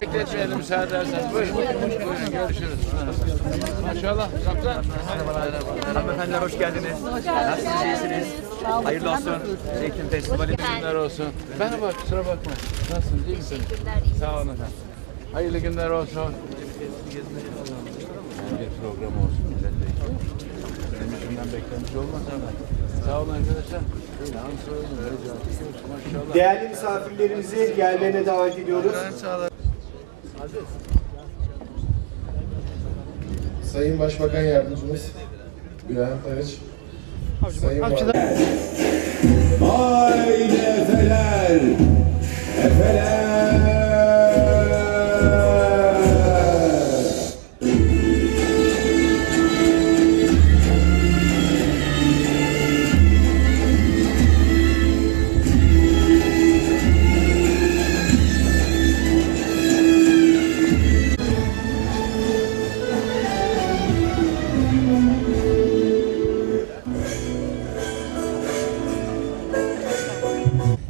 Bekletmeyelim müsaade edersen. Buyurun. Buyurun görüşürüz. Maşallah. Kaptan. Hanımefendiler hoş geldiniz. Nasılsınız? Hayırlı olsun. Zeytin Festivali. Günler olsun. Merhaba kusura bakma. Nasılsın? İyi misin? Sağ olun efendim. Hayırlı günler olsun. Bir program olsun. milletle. Benim beklenmiş olmaz ama. Sağ olun arkadaşlar. Değerli misafirlerimizi yerlerine davet ediyoruz. Sayın Başbakan Yardımcımız Bülent Arıç. Sayın Valim-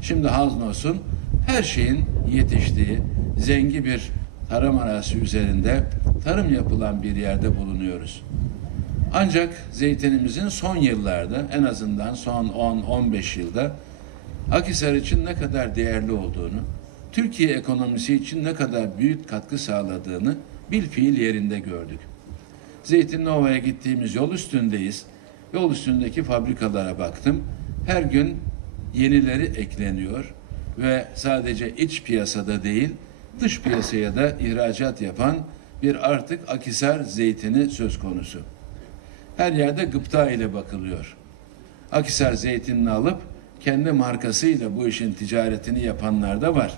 Şimdi Haznos'un her şeyin yetiştiği zengin bir tarım arazisi üzerinde tarım yapılan bir yerde bulunuyoruz. Ancak zeytinimizin son yıllarda en azından son 10-15 yılda Akhisar için ne kadar değerli olduğunu, Türkiye ekonomisi için ne kadar büyük katkı sağladığını bil fiil yerinde gördük. Zeytinliova'ya gittiğimiz yol üstündeyiz. Yol üstündeki fabrikalara baktım. Her gün yenileri ekleniyor ve sadece iç piyasada değil, dış piyasaya da ihracat yapan bir artık Akisar zeytini söz konusu. Her yerde gıpta ile bakılıyor. Akisar zeytinini alıp kendi markasıyla bu işin ticaretini yapanlar da var.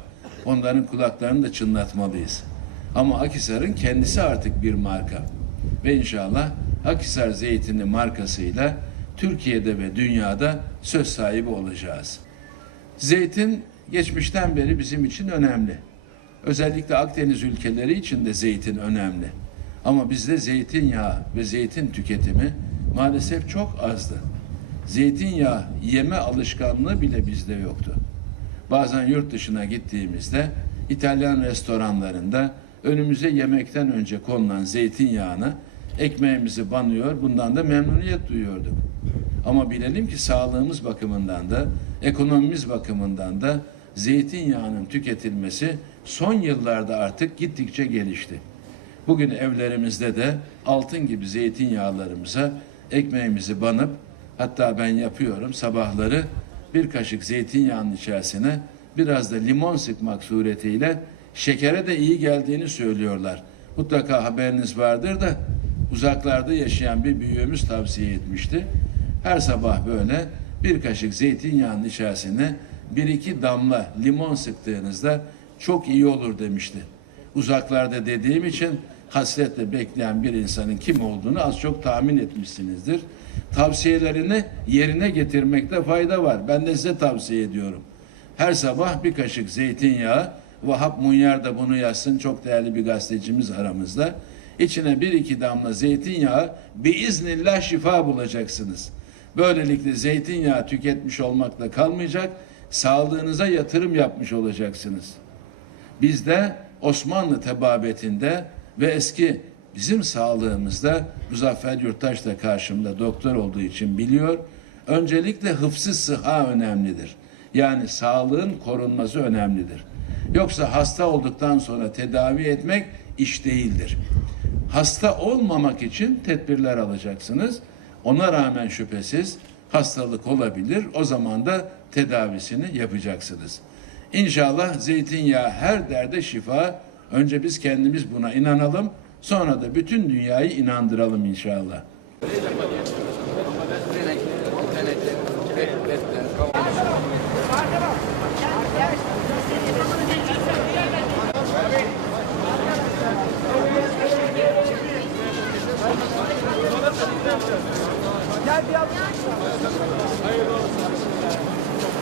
Onların kulaklarını da çınlatmalıyız. Ama Akisar'ın kendisi artık bir marka. Ve inşallah Akisar zeytini markasıyla Türkiye'de ve dünyada söz sahibi olacağız. Zeytin geçmişten beri bizim için önemli. Özellikle Akdeniz ülkeleri için de zeytin önemli. Ama bizde zeytinyağı ve zeytin tüketimi maalesef çok azdı. Zeytinyağı yeme alışkanlığı bile bizde yoktu. Bazen yurt dışına gittiğimizde İtalyan restoranlarında önümüze yemekten önce konulan zeytinyağını ekmeğimizi banıyor, bundan da memnuniyet duyuyorduk. Ama bilelim ki sağlığımız bakımından da, ekonomimiz bakımından da zeytinyağının tüketilmesi son yıllarda artık gittikçe gelişti. Bugün evlerimizde de altın gibi zeytinyağlarımıza ekmeğimizi banıp hatta ben yapıyorum sabahları bir kaşık zeytinyağının içerisine biraz da limon sıkmak suretiyle şekere de iyi geldiğini söylüyorlar. Mutlaka haberiniz vardır da uzaklarda yaşayan bir büyüğümüz tavsiye etmişti. Her sabah böyle bir kaşık zeytinyağının içerisine bir iki damla limon sıktığınızda çok iyi olur demişti. Uzaklarda dediğim için hasretle bekleyen bir insanın kim olduğunu az çok tahmin etmişsinizdir. Tavsiyelerini yerine getirmekte fayda var. Ben de size tavsiye ediyorum. Her sabah bir kaşık zeytinyağı, Vahap Munyar da bunu yazsın, çok değerli bir gazetecimiz aramızda. İçine bir iki damla zeytinyağı biiznillah şifa bulacaksınız. Böylelikle zeytinyağı tüketmiş olmakla kalmayacak, sağlığınıza yatırım yapmış olacaksınız. Bizde Osmanlı tebabetinde ve eski bizim sağlığımızda Muzaffer Yurttaş da karşımda doktor olduğu için biliyor. Öncelikle hıfzı sıha önemlidir. Yani sağlığın korunması önemlidir. Yoksa hasta olduktan sonra tedavi etmek iş değildir. Hasta olmamak için tedbirler alacaksınız. Ona rağmen şüphesiz hastalık olabilir. O zaman da tedavisini yapacaksınız. İnşallah zeytinyağı her derde şifa. Önce biz kendimiz buna inanalım. Sonra da bütün dünyayı inandıralım inşallah.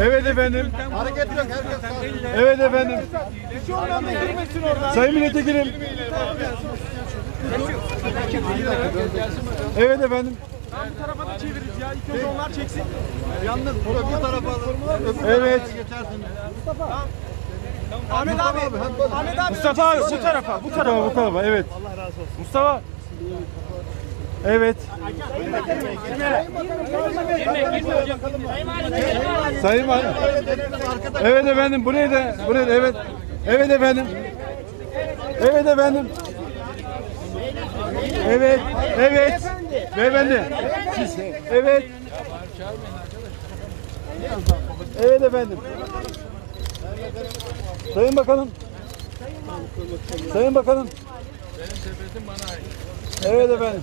Evet efendim. Hareket yok, herkes Evet efendim. Sayın milletvekilim. Evet efendim. Bu tarafa da çeviririz ya. İlk önce onlar çeksin. Yalnız bu tarafa alın. Evet. Ahmet abi. Ahmet abi. Mustafa abi bu tarafa, bu tarafa, bu tarafa. Evet. Mustafa. Evet. Sayın Valim. Evet efendim, buraya da, buraya da, evet. Evet efendim. Evet efendim. Evet, evet. Beyefendi. Evet. Evet efendim. Sayın Bakanım. Sayın Bakanım. Evet efendim.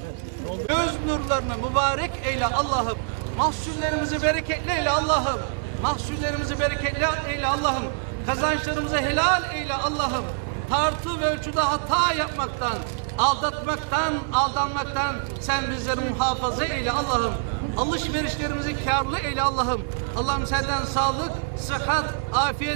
Göz nurlarını mübarek eyle Allah'ım. Mahsullerimizi bereketli eyle Allah'ım. Mahsullerimizi bereketli eyle Allah'ım. Kazançlarımızı helal eyle Allah'ım. Tartı ve ölçüde hata yapmaktan, aldatmaktan, aldanmaktan sen bizleri muhafaza eyle Allah'ım. Alışverişlerimizi karlı eyle Allah'ım. Allah'ım senden sağlık, sıhhat, afiyet